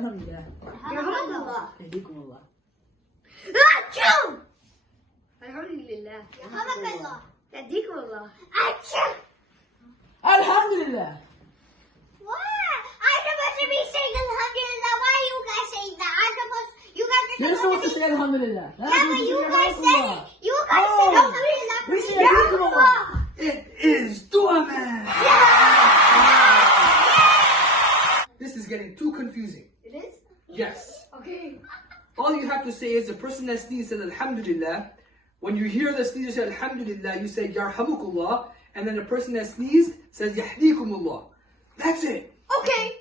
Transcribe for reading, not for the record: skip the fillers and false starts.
Alhamdulillah. Yarhamukallah. Yahdikumullah. Achoo! Alhamdulillah. Yarhamukallah. Yahdikumullah. Achoo! Alhamdulillah. What? I'm supposed to be saying Alhamdulillah. Why are you guys saying that? You guys are You're supposed to say Alhamdulillah. Yeah, but you guys said it. You guys said Alhamdulillah. We say Yahdikumullah. It is Dua Man. This is getting too confusing. It is? Yes. Okay. All you have to say is the person that sneezes says Alhamdulillah. When you hear the sneezer say Alhamdulillah, you say Yarhamukullah. And then the person that sneezed says Yahdikumullah. That's it. Okay.